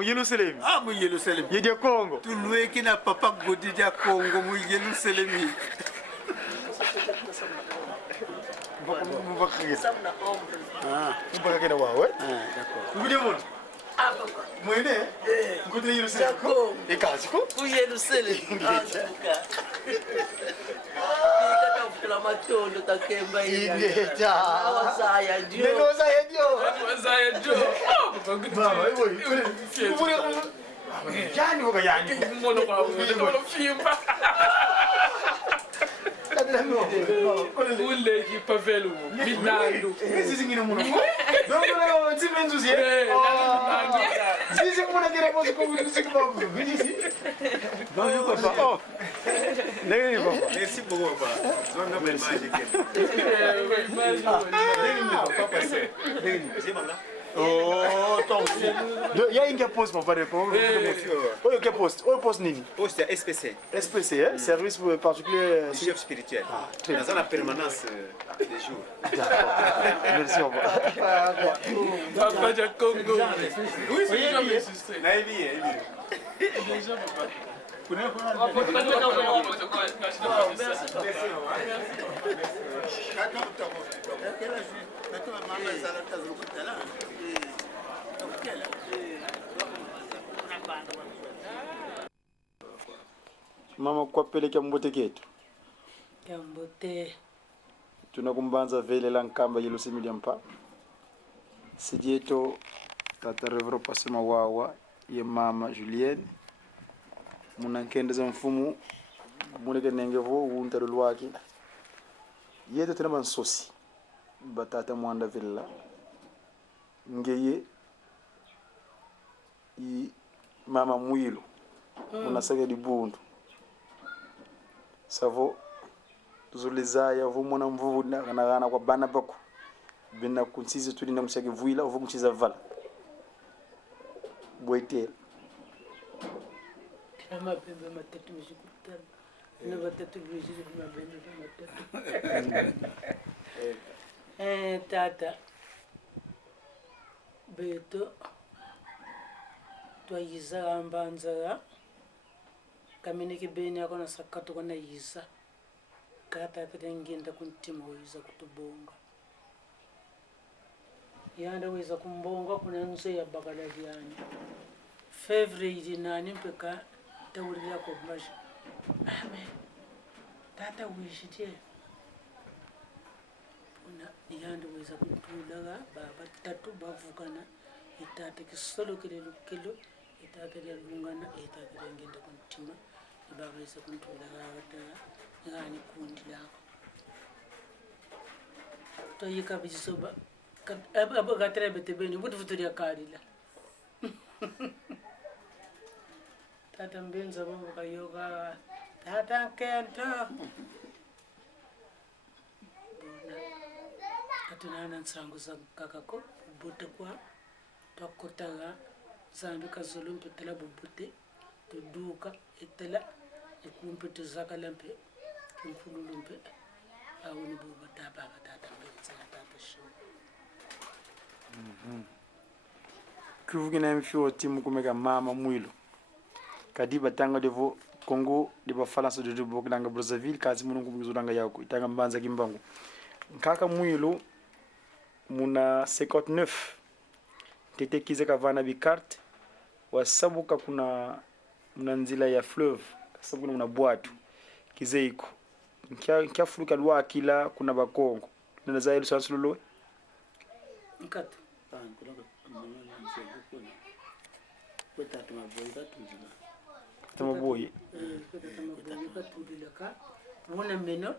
mu Yerusalem. Ah, mu Yerusalem. Yede Congo. Tulwe kina papa godi dia Congo mu Yerusalem. Ah, mpaka kina wao eh? D'accord. Ngudi mon. Mwene? Ngudi Yerusalem. Ikazi ko? Mu Yerusalem. Matondo takemba Ingeta. Awasaya Dio. Negoza yedio. Awasaya Dio. Mama, uri. Yani woga yani. Mono kwa mono fimba. Ule ki pavelo. Binando. Sisi ngine muno. Dongo leo timenzuzi eh. Sisi muna kira posi ko sisi ko. Binisi. Dongo papa. Oh. Negi papa. Merci beaucoup papa. Zonga magique. Papa c'est. C'est manga. Oh, tant. Il y a une poste pour faire quoi? Oui, quel poste? Oh, poste nini? Poste SPC. SPC, hein? Service particulier. Chef spirituel. Très bien. Dans la permanence des jours. Merci, au revoir. Papa de Congo. Oui, c'est jamais existé. Naïvi. Déjà papa. Mama kwa peleka mbote ketu. Kambote. Tunakumbanza vele la nkamba Yerusalemu mpa. Sidieto tata revero pasema wawa ye mama Julienne. Munankendeza mfumu muneke nengevo wuntaro lwaki. Yeto tena bansosi. Batata mwanda villa. Ngeye i mama Mwilu. Munasage di bundu. Savo tuzulizaya vumona mvuvu na kwa bana bako bina kunsize tuli na msage vuila uvu kunchiza vala boitel Kama pembe matatu mshikutana na matatu vijiji mabende matatu tata beto twayiza ambanza kamineke bene akona sakato kona yiza kata ngenda kuntima wiza kutubonga yanda wiza kumbonga kuna nse ya bakala yani February nani mpeka tawurira ko maji ame tata wishitie una yanda wiza kutulaga baba tatu bavukana itata kisolo kile lukelo itata lungana itata ngenda kuntima baba wiza kutulaga wata ngani kundi lako to yika bisoba aba gatrebe tebeni butu futuria kalila tata mbenza baba kayoga tata kento katunana nsangu za kakako buta kwa takotaga zambi kazulu mpetela bubute tuduka etela ikumpete zakalampe kumfululumpe awuni boba tata mbenza tata sho kuvugina mfio timu kumeka mama Mwilu kadiba tanga devo Congo diba falasa de Bokanga Brazzaville kazi mungu muzuranga yako itanga mbanza kimbangu nkaka Mwilu muna 59 tete kiza kavana bicarte wasabuka kuna muna nzila ya fleuve sababu kuna bwatu kizeiko nkia fuluka lwa kila kuna bakongo nana zaidi sansulo nkata tamaboyi katulilaka wona meno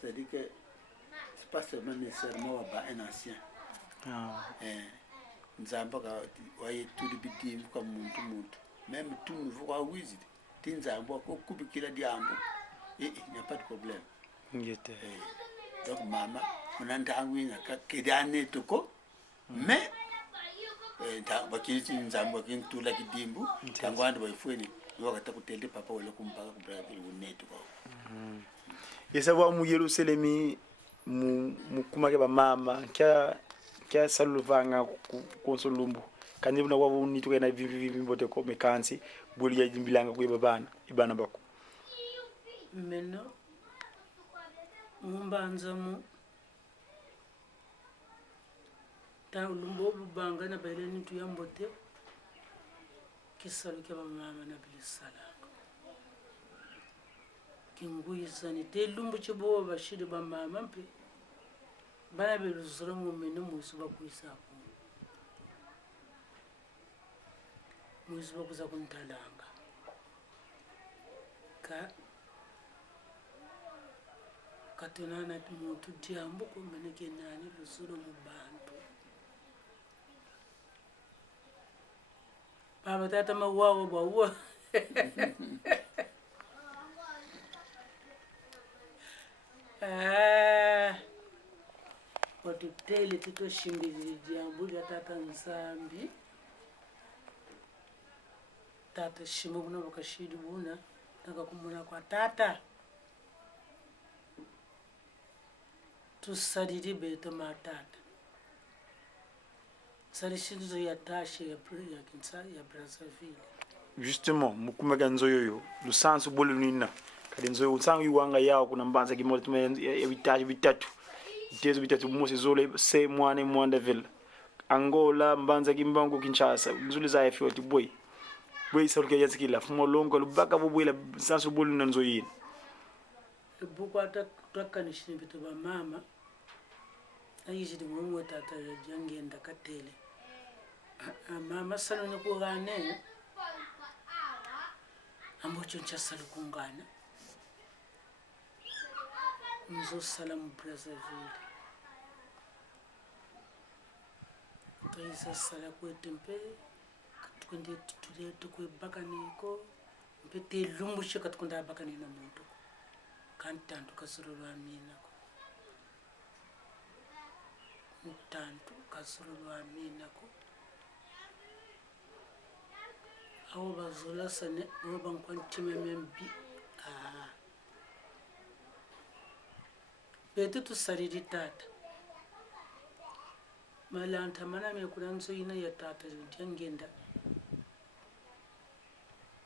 c'est-à-dire que c'est pas seulement nécessairement un ancien. Nzamba ka waye tuli bidim kwa muntu même tout nouveau kwa wizi tinzamba ko kubikila diambo il n'y a pas de problème ngete donc mama munanda angwina ka kedane toko mais ta bakiti nzamba kintula kidimbu tangwanda bayifweni wakata kutende papa wala kumpaka kubra uneto kwa yesabu mu Yerusalemi mukuma ke ba mama kya saluvanga konsolumbu kandi buna wabu nitu kana vivi mbote ko mekansi boli ya jimbilanga ku babana ibana bako meno mumbanza mu ta ulumbo banga na bele nitu yambote kisalu ke ba mama na bilisala kinguyizani te lumbu chibo bashiri ba mama mpe bana beluzura mu meno musu bakuisapo musu bakuza kuntalanga katonana mutu diambo ko meneke nani luzura mu bantu baba tata mawawa bawa watutele titoshimbirira jambo lya tata nzambi tata shimo buno bakashidi buna nakakumuna kwa tata tusadiri beto matata sari shizo ya tashi ya kinsa ya Brazzaville justement mukuma ganzo yoyo lu sansu bolu nina kadi nzo usangu yuwanga yao kuna mbanza kimoto tume ya bitatu itezo bitatu mose zole se mwane mwanda ville Angola mbanza kimbango Kinshasa nzuli za yafoti boy saruke yazikila fumo longo lubaka bubwela sansu bolu nanzo yini buko atakanishini bitu ba mama ayishidi mwe tata jangenda katele mama salone ko gane ambocho nchasala kungana nzo salamu Brazzaville toisa sala ko tempe katkunde tutule tukwe bakaniko mpete lumbu shika tukunda bakani na muntu kantantu kasurulwa mina ko mutantu kasurulwa mina ko awo bazola sane bo bankwantima membi bete tu sariri tata malanta mana me kuranzo ina ya tata jangenda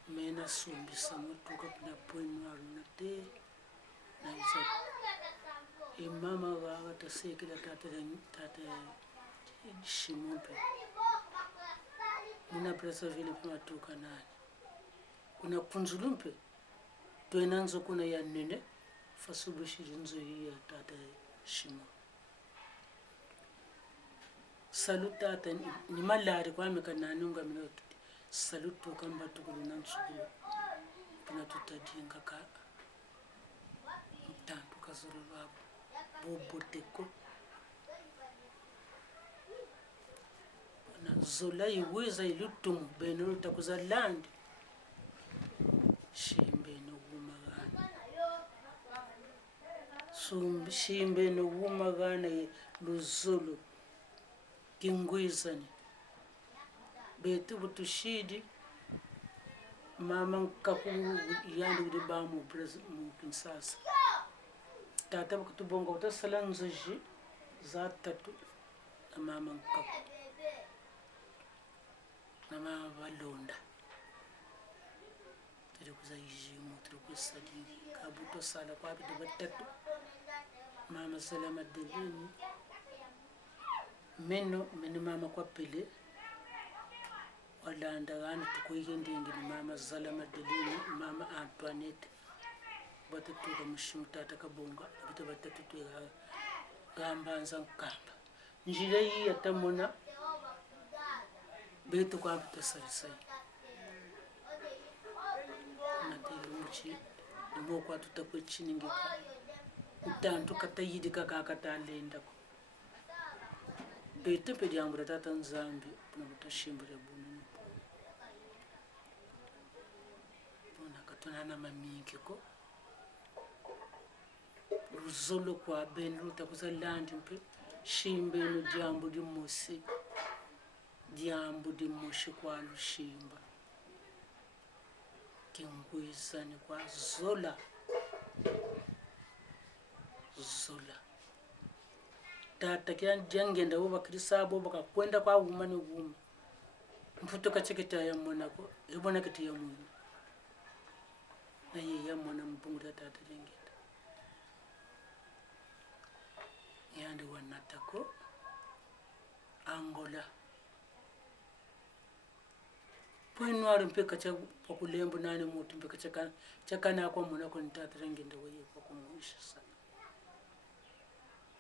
mena sumbi samutu ko na poinwa na te na isa imama wa ta sekela tata shimompe muna Brazzaville pima tuka nani kuna kunzulumpe to enanzo kuna ya nene fasubu shirinzo ya tata shimo salutata ni malari kwa mekanani unga minuti salutu kamba tukulu nansukulu pina tutadinga ka mtantu kazuru wabo boboteko na zola iweza ilutumu beno takuza land shimbe no gumagana shimbe no gumagana luzulu kingwizani betu butushidi mama nkaku yandi de bamu mu Kinshasa tata bakutubonga utasala nzoji za tatu na mama nkaku na mama balonda tiri kuza yijimu tiri kusadiri kabuto sala kwa bitu batatu mama salama delini meno mama kwa pele walanda gani tukuike ndingi ni mama Zalama Delini mama Antoinette batatu ka mushimutata kabonga bitu batatu twega gambanza nkamba njira yi yatamona betu kwa bitasarisai na telumuchi mo kwa tutakwe chiningika utantu katayidi kakatalenda ko betu pe jambura tata nzambi na mutashimbira bunu bona katonana mamingi ko ruzolo kwa benru takuza landi mpe shimbe no jambo di musi jambo di mushi kwa lushimba kingwizani kwa zola tata kila jangenda wo bakirisa bo bakakwenda kwa wuma ni wuma mfuto kacheketa ya mwanako ibona kiti ya mungu na ye ya mwana mpungu tata jangenda yandi wanatako Angola poinwaro mpeka cha pakulembo nane mutu mpeka chakana kwa mwanako nitata jangenda wo ye kwa kumuisha sana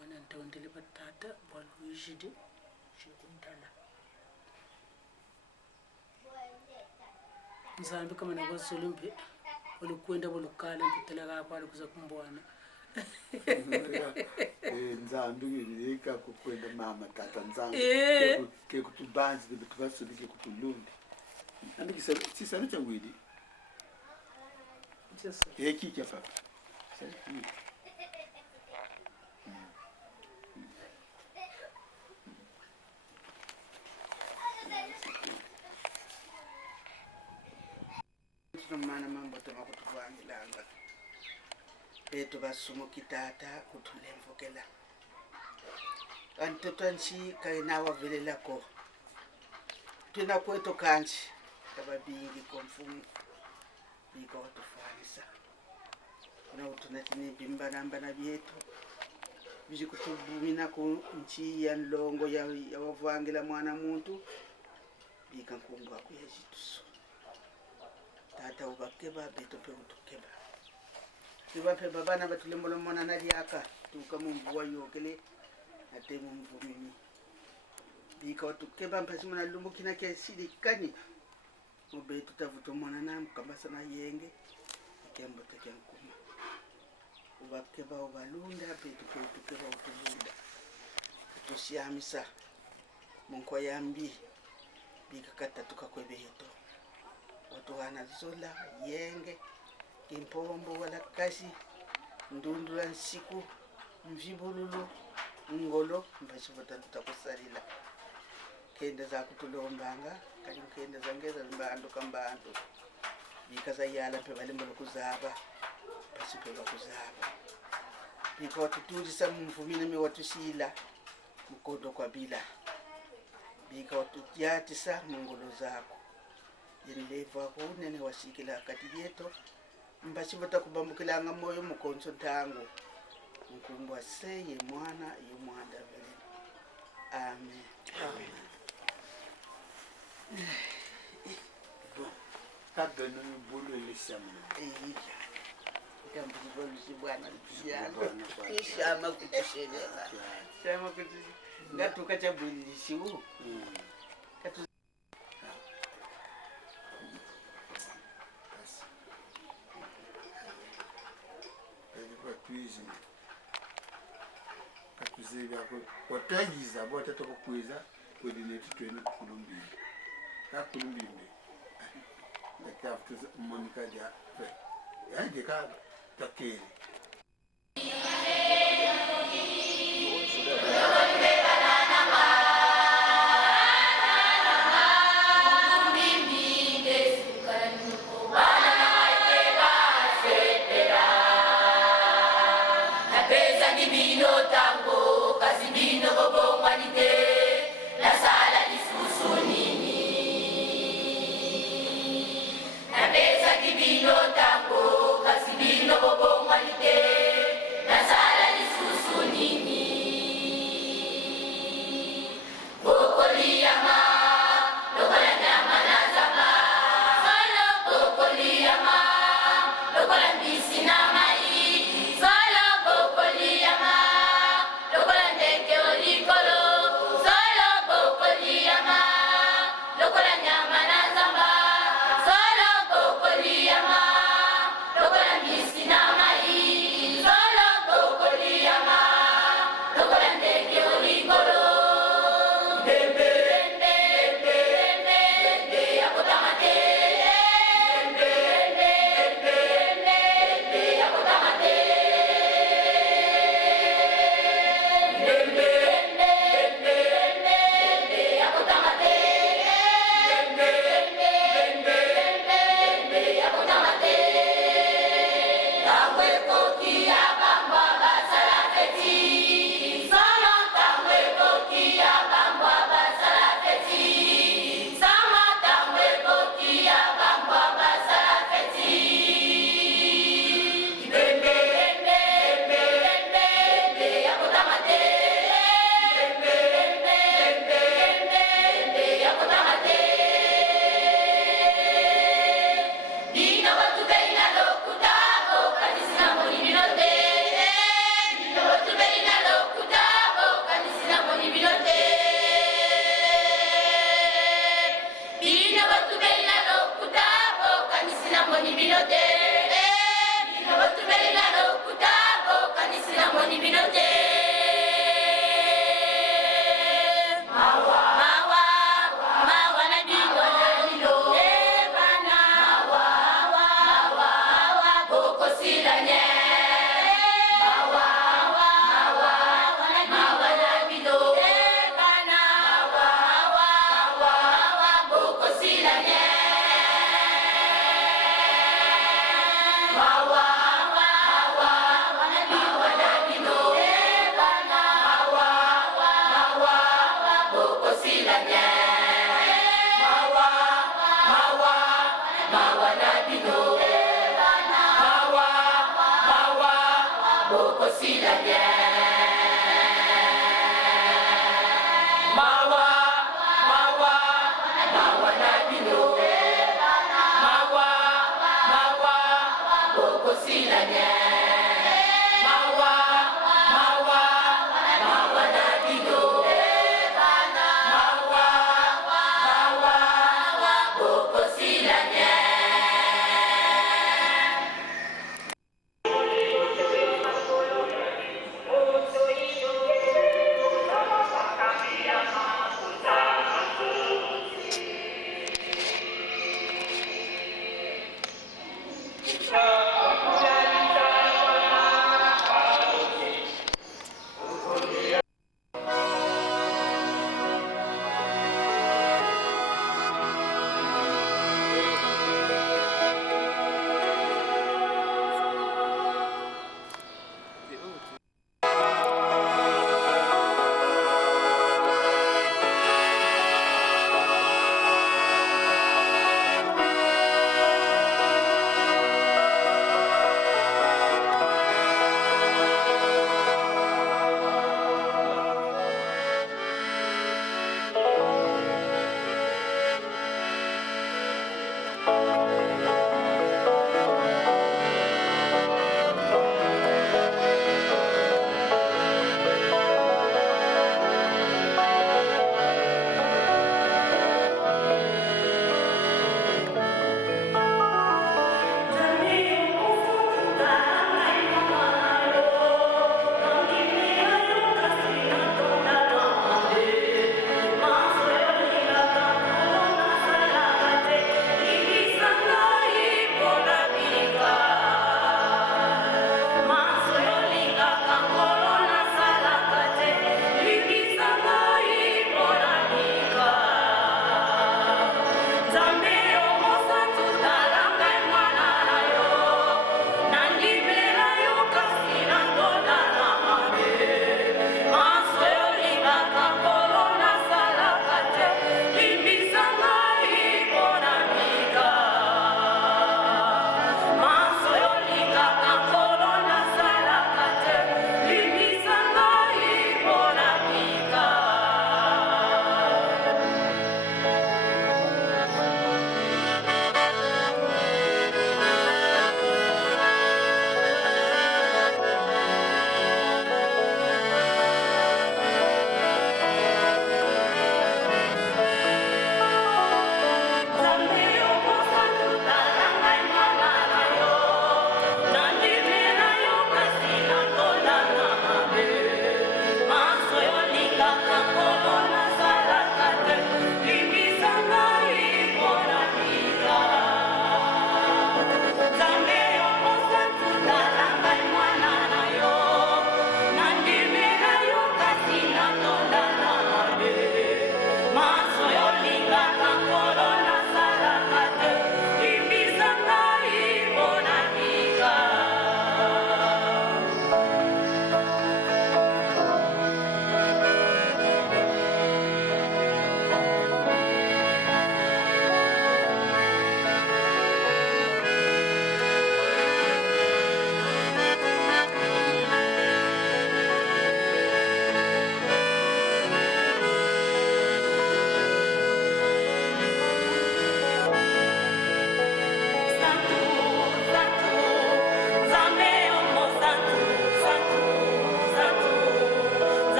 wana ntondele batata balwijide shikuntala nzambi kama na basolumbe olukwenda bolukala mpitela kapha lukuza kumbona nzambi ngiyika kukwenda mama tata nzambi ke kutubanzi betubasolike kutulundi andiki sisana changwidi just kike papa mana mambo tamakutuvangilanga betu basumukitata kutulemvukela antotanchi kainawa velelako tuna kwetu kanchi kababingi komfumu bika watufanisa kuna utunatini bimbanambana byetu biji kutubumina ku nchi ya nlongo ya wavangila mwana muntu bika nkungu akuyajitusu tata ubakeba beto pe utukeba tiba pe babana batulembola mona naliaka tuka mumvua yokele ate mumvumimi bika utukeba mpasi mona lumbukina ke sidi kani ubetu tavuto mona nam kambasa na yenge ikembo tekenkuma ubakeba ubalunda beto pe utukeba utulunda tusiamisa munko yambi bika katatuka kwebeto watu wanazola yenge impombo wala kasi ndundu la nsiku mvibululu ngolo mbasi batatuta kusalila kenda za kutulombanga kali kenda za ngeza mbando kambandu bikaza yala pe balimbolo kuzaba basi pe bakuzaba bika watutulisa mvumina me watusila mkodo kwa bila bika watujatisa mungolo zako yenileva kunene wasikila kati yeto mbasi batakubambukilanga moyo mukonso ntango nkumbwa seye mwana iyo mwanda vele amen kagano mbulu elisamna ikambu bolusi bwana lisiano ishama kutushelela shama kutusi ngatuka chabulisi u katu katuzega kwatayiza bwatata kukweza kwedineti twene kukulumbile kakulumbile ndakafutuza monika ja yaje ka takere Lokola nyama na zamba, solo boko liyama.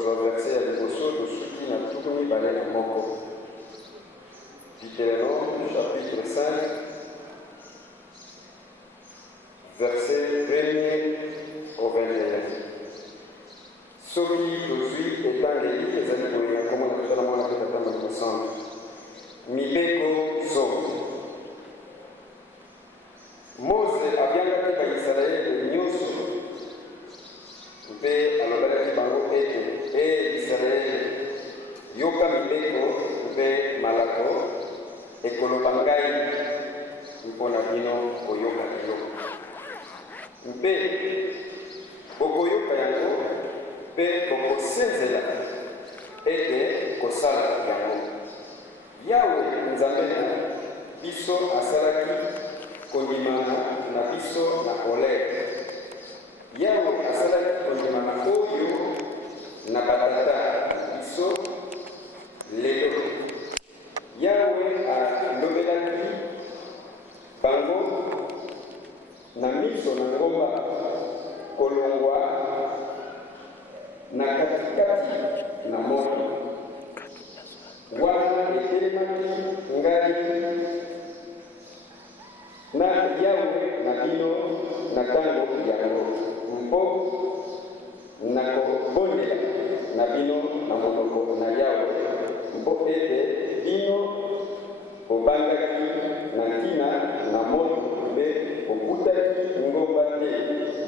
kozwa verset ya liboso tosuki na tukuni banene moko. Deutéronome chapitre 5 verset 1er au 21. Soki tozwi etangeli ezali boye na komona kotala mwana mpe tata na kosamba mibeko zomi. Moze abyangaki baisraele nyonso mpe alobelaki bango ete Israele, yoka mibeko mpe malako ekoloba ngai mpo na bino koyoka eloko. Mpe bokoyoka yango mpe bokosenzela ete kosala yango. Yawe Nzambe na biso asalaki kondimana na biso na kolere. Yawe asalaki kondimana oyo na batata biso lelo. Yawe alobelaki bango na miso na ngomba kolongwa na katikati na moto. Wana etelemaki ngai na Yawe na bino na tango yango mpo na kobondela na bino na monoko na Yawe mpo ete bino obandaki na ntina na moto mpe okutaki ngomba te.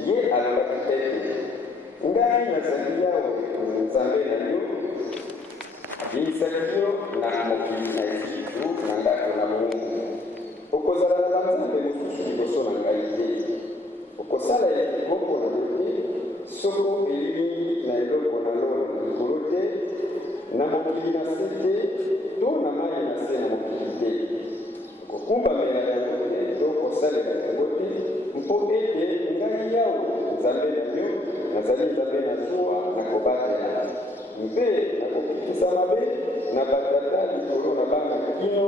Ye alobaki ete ngai nazali Yawe Nzambe na yo, abimisaki yo na mokili na Ejipito na ndako na Mungu. Okozala na Nzambe mosusu liboso na ngai te. Okosala eloko na yo te, soko elingi na eloko na lo na likolo te, na mokili na se te, to na mai na se na mokili te. Okokumbamela yango te, to kosalela yango te, mpo ete ngai Yawe Nzambe na yo nazali Nzambe na zuwa na kobatela. Mpe nakokitisa mabe na batata likolo na bana kino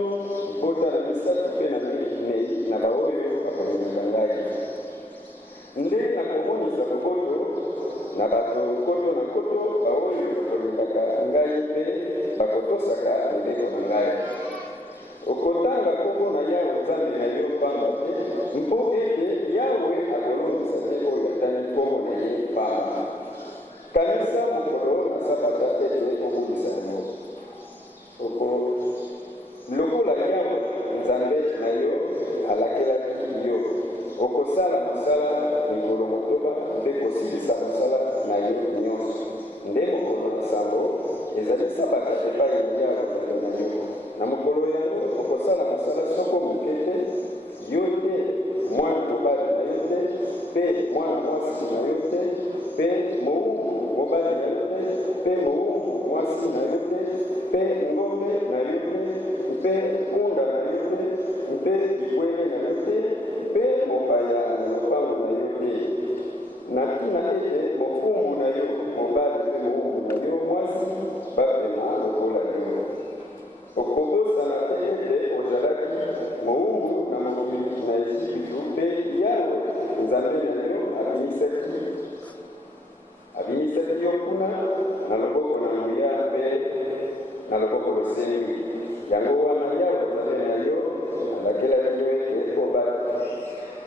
libota na misato mpe na minei na baoyo bakolingaka ngai. Nde nakomonisa boboto na bato koto na koto baoyo bakolingaka ngai mpe bakotosaka mibeko na ngai. Okotanga kombo na Yawe Nzambe na yo pamba te, mpo ete Yawe akolongisa te oyo atani kombo na ye pamba. Kanisa mokolo na sabata ete okobisa yango. Lokola Yawe Nzambe na yo alakelaki yo, okosala mosala mikolo motoba mpe kosilisa mosala na yo nyonso. Nde mokolo na sango ezali sabata epai ya Yawe Nzambe na yo. Na mokolo yango okosala mosala soko moke te, yo te, mwana mobali na yo te, mpe mwana mwasi na yo te, mpe mowumbu mobali na yo te, mpe mowumbu mwasi na yo te, mpe ngombe na yo te, mpe mpunda na yo te, mpe libwele na yo te, mpe mopaya na lopango na yo te. Na ntina ete mofumu na yo mobali mpe mowumbu na yo mwasi bapema lokola yo. Okobosana te ete ozalaki mowumbu na mokili na Ejipito mpe Yawe Nzambe na yo abimisaki yo kuna na loboko na nguya mpe na loboko losengi. Yango wana Yawe Nzambe na yo alakelaki yo ete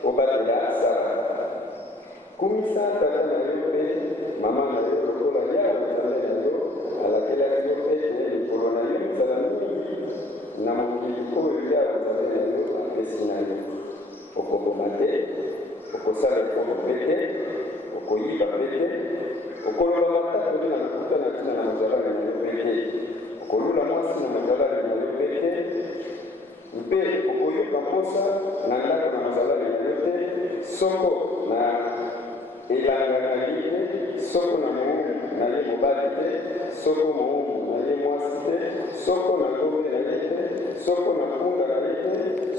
obatela Sara. Kumisa tata na yo mpe mama na yo lokola Yawe Nzambe na yo alakelaki yo ete likolo na yo ezala mingi na mokili oyo Yawe Nzambe na yo apesi na yo. Okoboma te, okosala ekomo mpe te, okoyiba mpe te, okoloba matako nde na lokuta na ntina na mozalani na yo mpe te, okolula mwasi na mozalani na yo mpe te, mpe okoyoka mposa na ndako na mozalani na yo te, soko na elanga na ye te, soko na mowumbu na ye mobali te, soko mowumbu na ye mwasi te, soko na ngombe na ye te, soko na mpunda na ye te,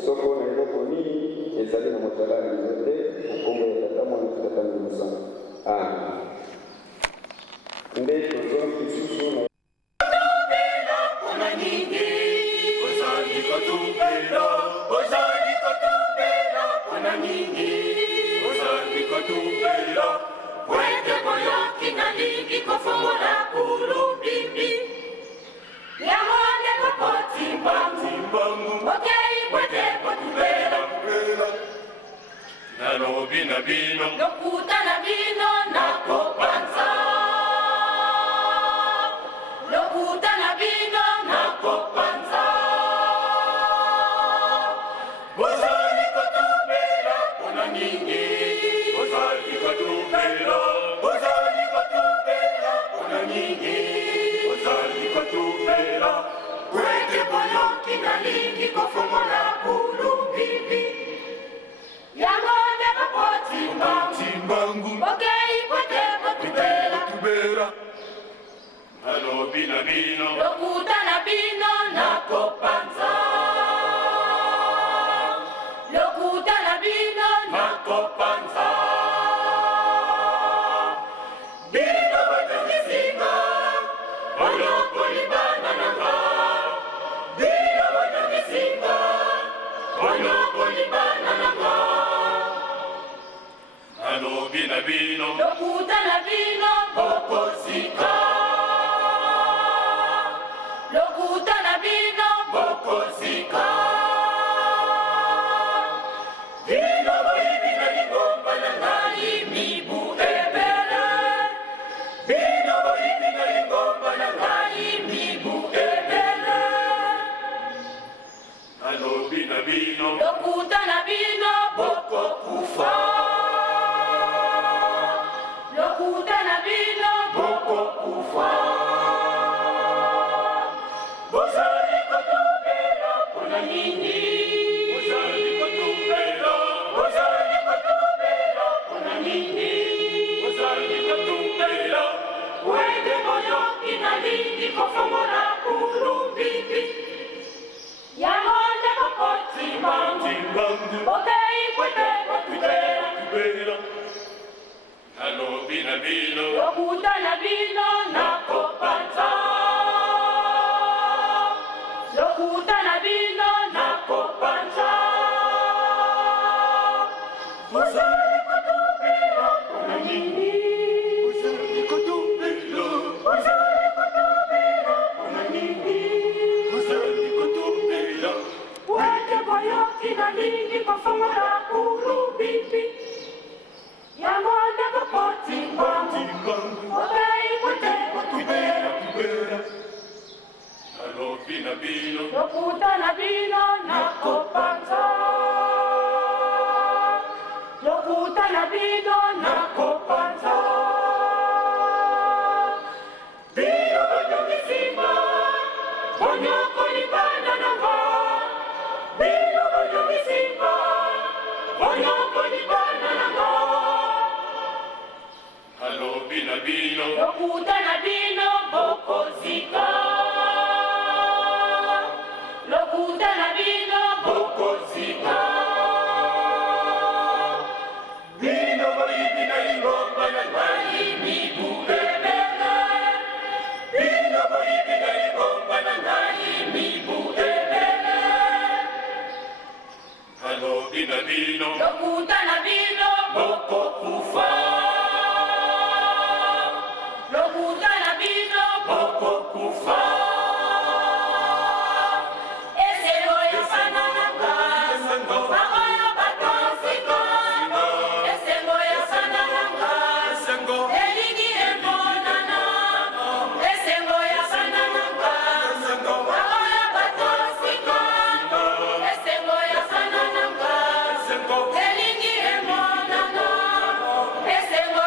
soko na eloko nini ezali na mozalani na yo te, na kombo ya tata mwana tata mosana. Amen. Nde tozongi lisusu na Wende moyo kinalingi kofola kulu Alobi na bino lokuta na bino nakopanza lokuta na bino nakopanza Bozali katubela kuna nyingi Bozali katubela Bozali katubela kuna nyingi Bozali katubela kwete boyoki na lingi kofongola kulubibi yangonde bakotimba Timbangu bokei kwete kotubela Tubera Alobi na bino lokuta na bino nakopanza lokuta na bino Nakopanza bino batongisinga onokolibana nanga bino batongisinga onokolibana nanga Alobi na bino lokuta na bino bokozika lokuta na bino bokozika bino boyibi na lingomba na ngai mibu ebele bino boyibi na lingomba na ngai mibu ebele Alobi na bino lokuta na bino bokokufa lokuta na bino bokokufa bozali kotubela kuna nini Bozali katubela bozali kotubela kuna nini Bozali katubela wende boyoki na lingi kofongola kulubibi yangonde kokotimbangu Timbangu bokei kwete kotubela Tubera Alobi na bino lokuta na bino nakopanza lokuta na bino nakopanza bozali kotubela kuna nini Bozali katubela bozali kotubela kuna nini Bozali katubela wende boyoki na lingi kofongola kulubibi yangonde kokotimbangu Timbangu bokei kwete kotubela Tubera Alobi na bino lokuta na bino nakopanza lokuta na bino nakopanza bino bonyongisinga bonyokolibana nanga bino bonyongisinga bonyokolibana nanga Alobi na bino lokuta na bino bokozika lokuta na bino bokozika Bino boyibi na lingomba na ngai mibu ebele Bino boyibi na lingomba na ngai mibu ebele Alobi na bino lokuta na bino bokokufa lokuta na bino bokokufa esengo yafanananga bakoyo batosika esengo yafanananga elingi emonana esengo yafanananga bakoyo batosika esengo yafanananga elingi emonana esengo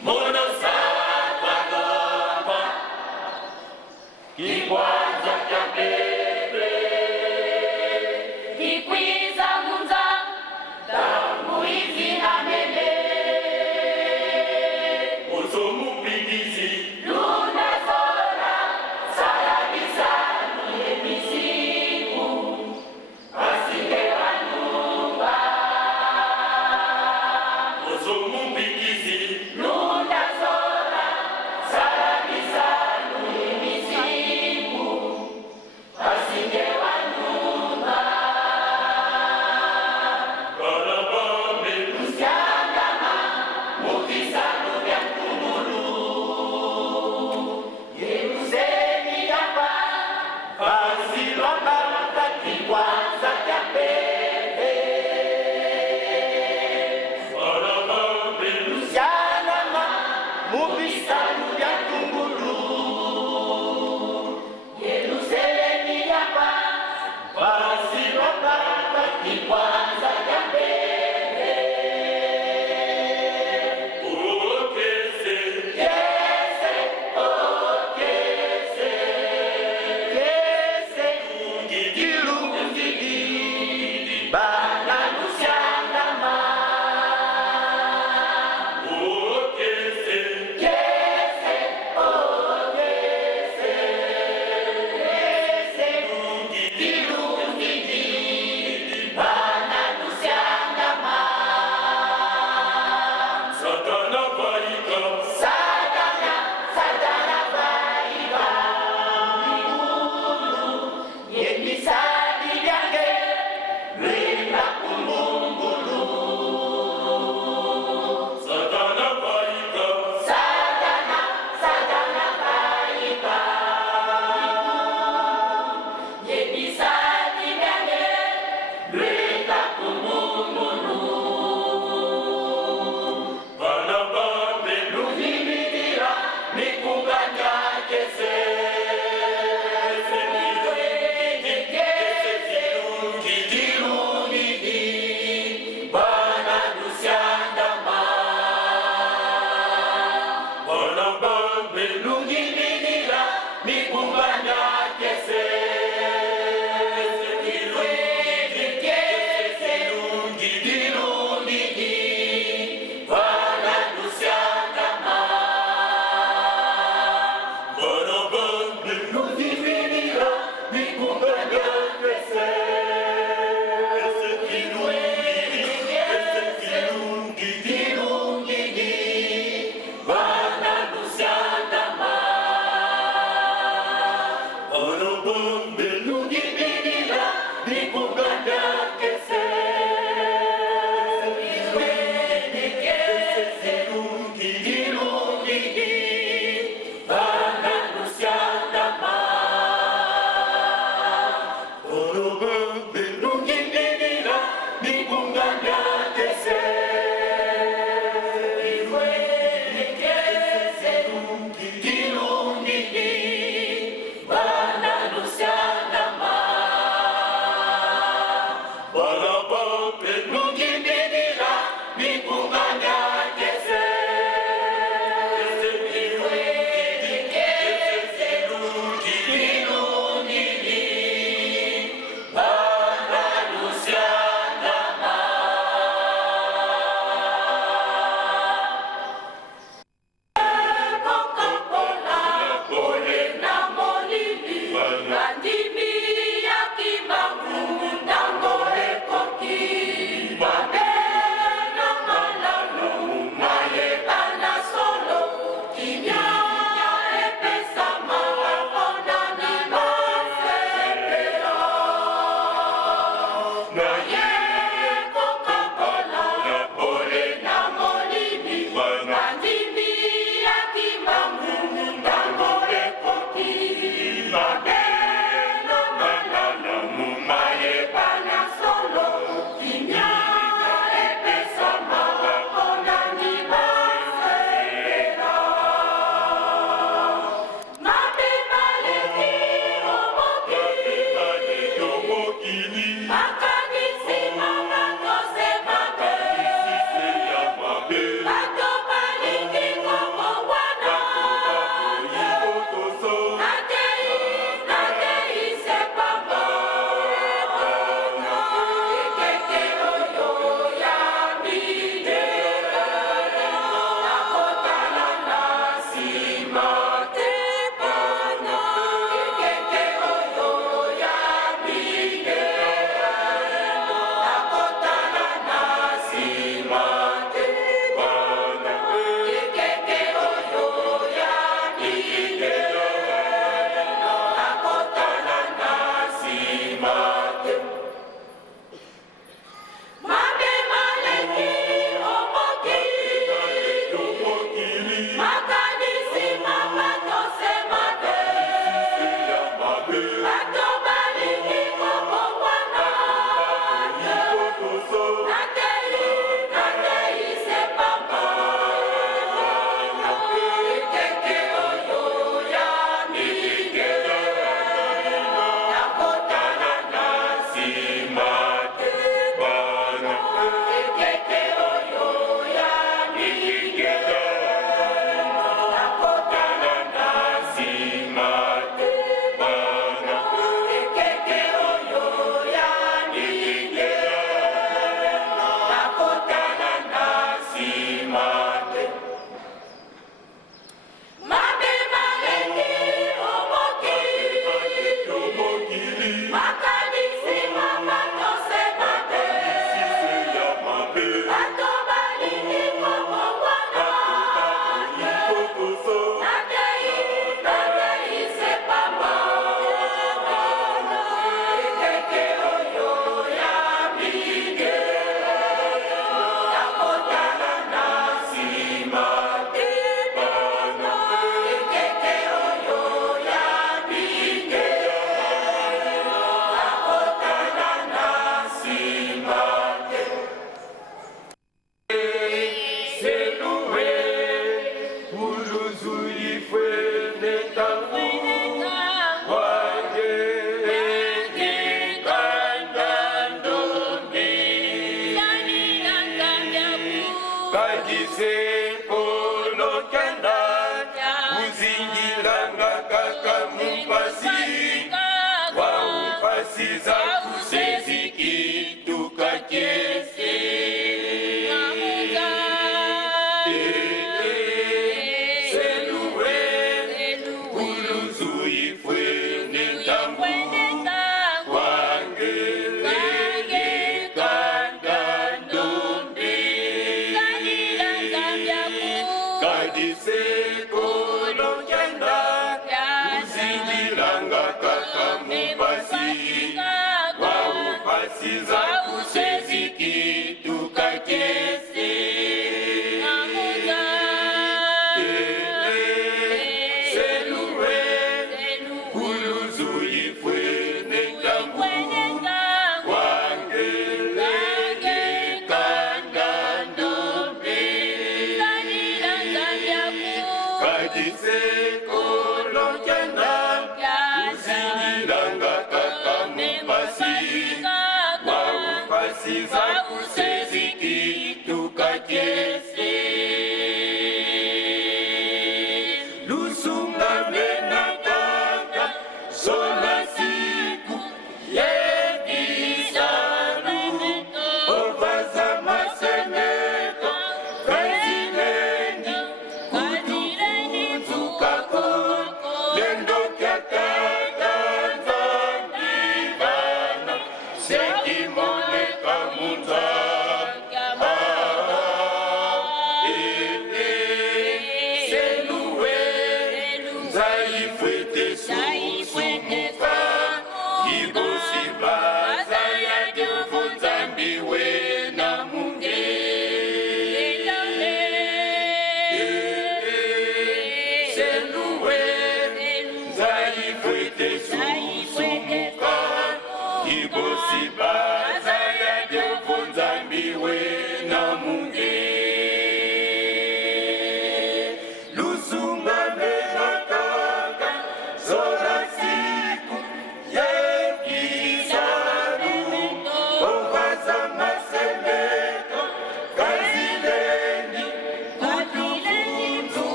Mono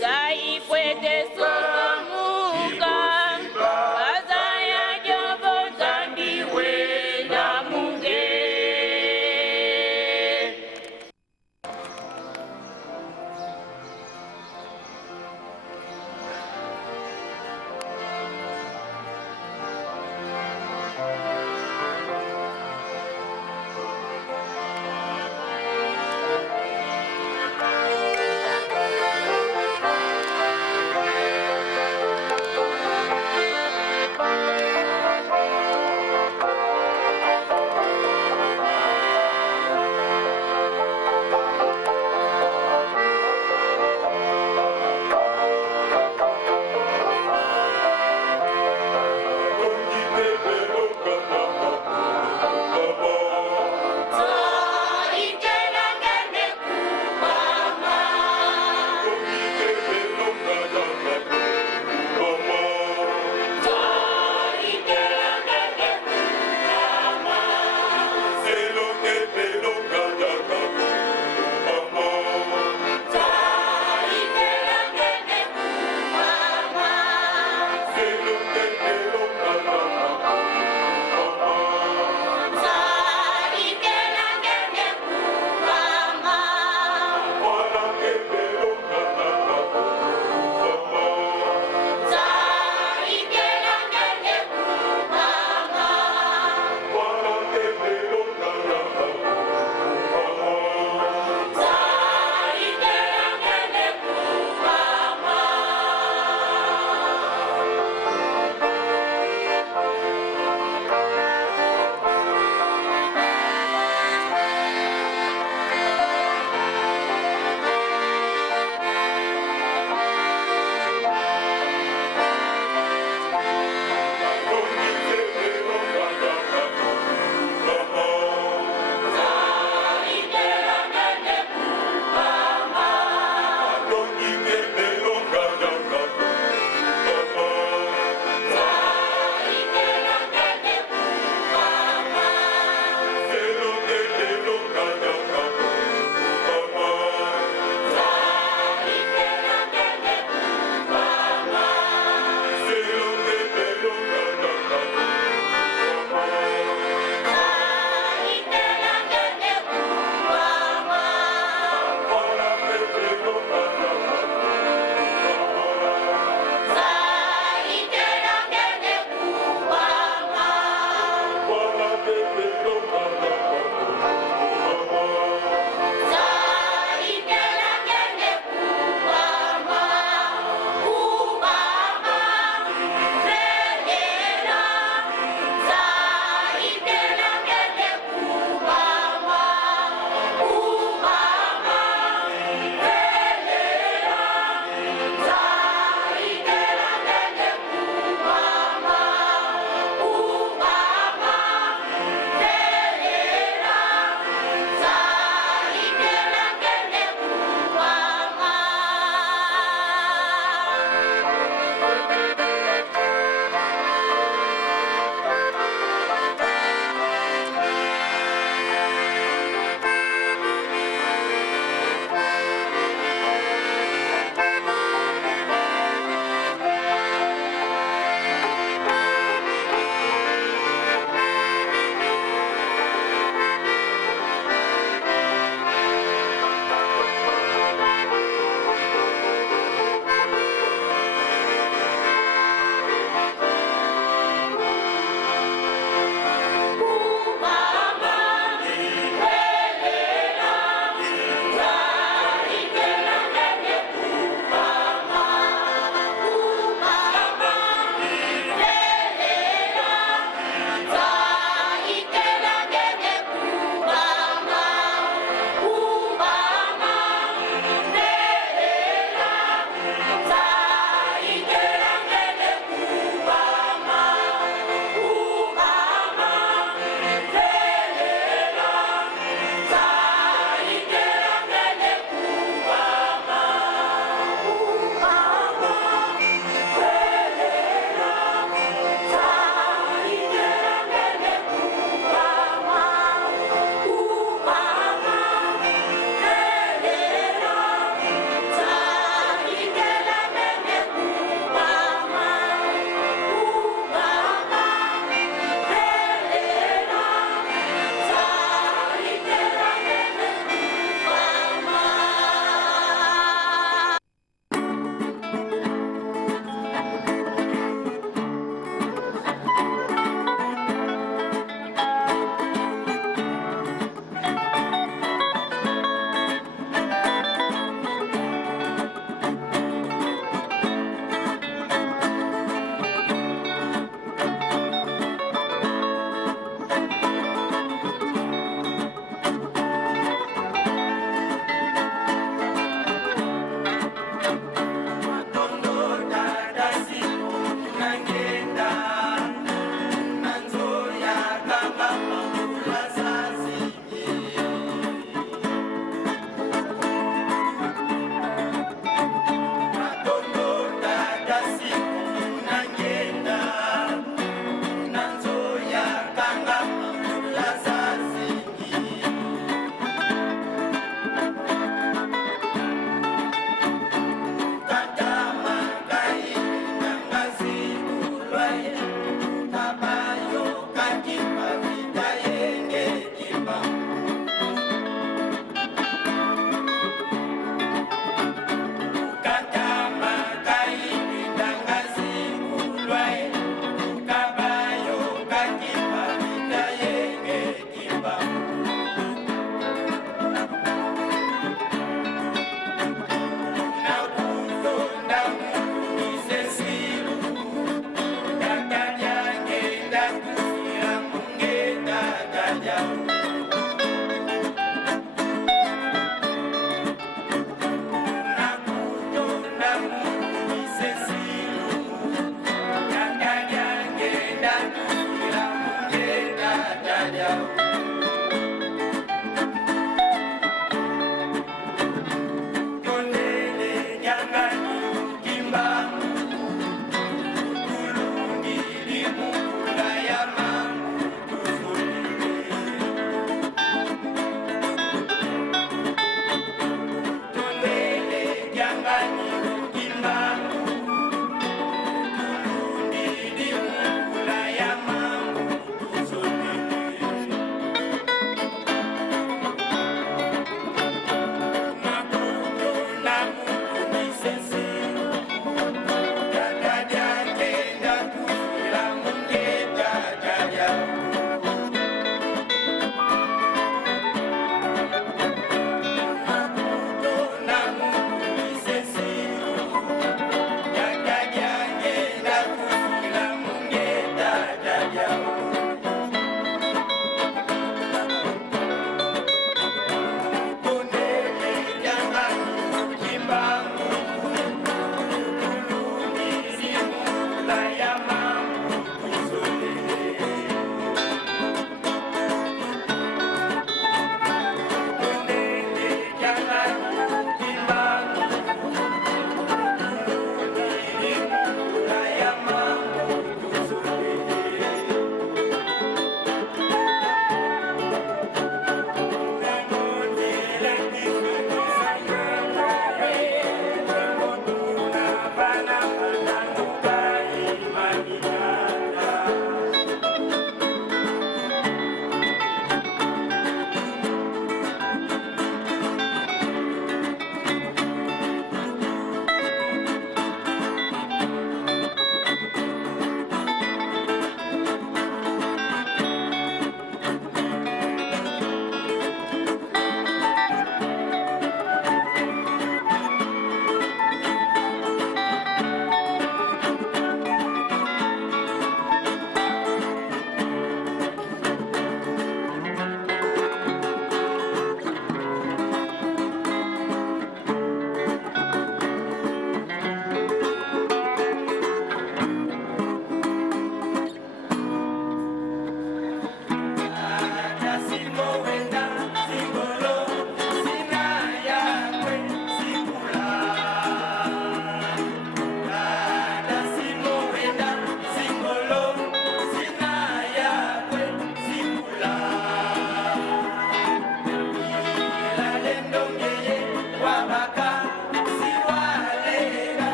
Zai fuerte